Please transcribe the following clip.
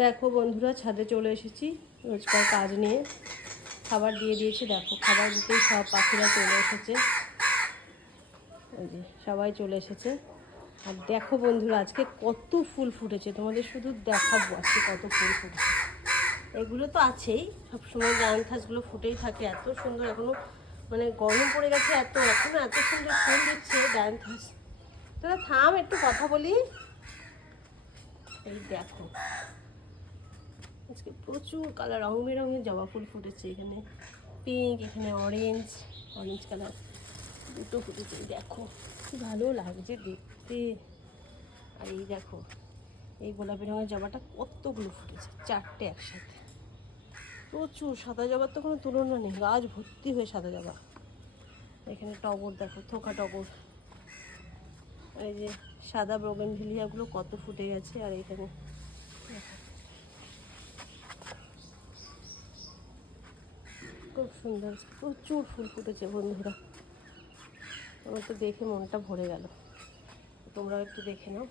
দেখো বন্ধুরা, ছাদে চলে এসেছি রোজকার কাজ নিয়ে। খাবার দিয়ে দিয়েছি, দেখো খাবার দিতেই সব পাখিরা চলে এসেছে। ওই যে সবাই চলে এসেছে। আর দেখো বন্ধুরা, আজকে কত ফুল ফুটেছে, তোমাদের শুধু দেখাবো আজকে কত ফুল ফুটেছে। এগুলো তো আছেই, সবসময় ডায়ান্থাসগুলো ফুটেই থাকে, এত সুন্দর। এখনও মানে গরম পড়ে গেছে, এখনও এত সুন্দর ফুল দিচ্ছে ডায়ান্থাস। তোরা থাম, একটু কথা বলি। এই দেখো আজকে প্রচুর কালার, রং বেরঙের জবা ফুল ফুটেছে। এখানে পিঙ্ক, এখানে অরেঞ্জ কালার দুটো ফুটেছে। দেখো কি ভালো লাগছে দেখতে। আর এই দেখো এই গোলাপি রঙের জবাটা কতগুলো ফুটেছে, 4টে একসাথে। প্রচুর সাদা জবার তো কোনো তুলনা নেই, গাছ ভর্তি হয়ে সাদা জবা। এখানে টগর দেখো, থোকা টগর। এই যে সাদা বোগেনভিলিয়াগুলো কত ফুটে গেছে। আর এখানে খুব সুন্দর, প্রচুর ফুল ফুটেছে বন্ধুরা। আমার তো দেখে মনটা ভরে গেল, তোমরাও একটু দেখে নাও।